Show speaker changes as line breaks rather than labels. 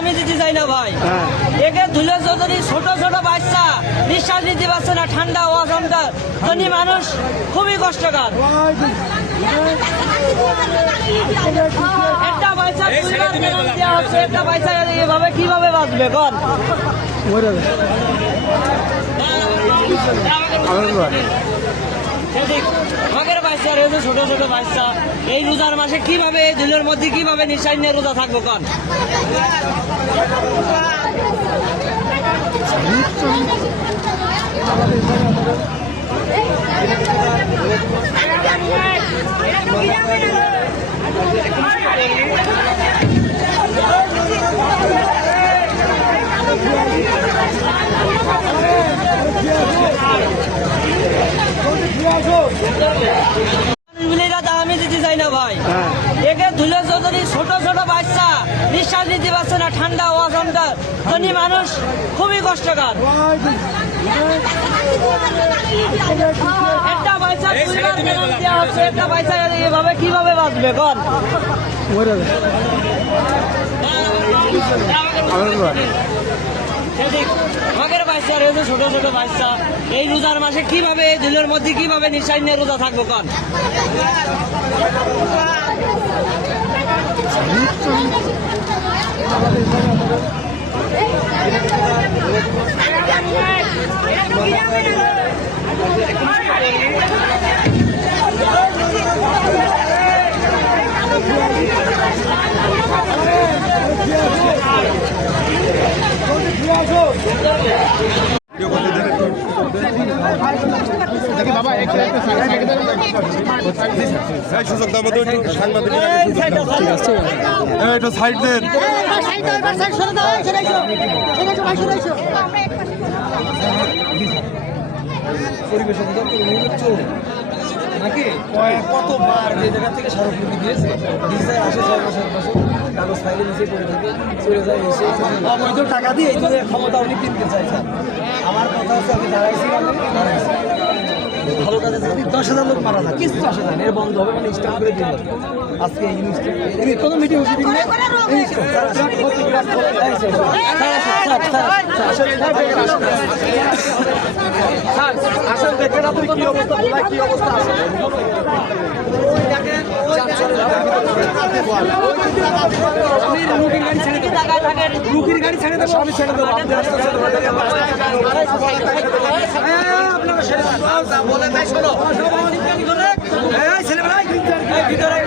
আমি দিতে চাই না ভাই।
হ্যাঁ।
একে ধুলে যদি ছোট ছোট বাচ্চা নিঃশ্বাস নিতে পারছে না ঠান্ডা ওয়াজমটা ধনী মানুষ খুবই কষ্টকর। একটা পয়সা দুইবার দেওয়া হচ্ছে একটা পয়সা এভাবে কীভাবে বাঁচবে? কর
হয়।
আমাদের বাচ্চা রয়েছে ছোট ছোট বাচ্চা এই রোজার মাসে কীভাবে ধুলোর মধ্যে কীভাবে নিয়ে রোজা থাকব কন মিলিয়ে আমি দিতে চাই না ভাই।
হ্যাঁ।
একে ধুলে যদি ছোট ছোট বাচ্চা নিঃশ্বাস নিতে পারছে না ঠান্ডা ধনী মানুষ খুবই কষ্টকর। একটা পয়সা দুইবার বেতন দেওয়া হচ্ছে একটা পয়সা এভাবে কীভাবে বাঁচবে
মরে
আমাদের বাচ্চা রয়েছে ছোট ছোট বাচ্চা, এই রোজার মাসে কীভাবে ধুলোর মধ্যে কীভাবে নিয়ে রোজা থাকব কন?
এই সুযোগ দেন
পরিবেশের নাকি কতবার যে জায়গা থেকে স্মারকলিপি দিয়েছে আসে ছয় বছর কাগজ ফাইলে নিচে পড়ে থাকে চলে যায় এসে টাকা দিয়ে এই ক্ষমতা উনি কিনতে চাইছেন আমার কথা হচ্ছে আমি দাঁড়াইছি দশ হাজার লোক মারা যায় কিছু আসে এর বন্ধ হবে মানে স্টার্ট করে আজকে এই কোনো মিটিং রুগীর গাড়ি ছেড়ে দেবো রুগীর গাড়ি ছেড়ে দেবো আমি ছেড়ে দেবো ভিতরে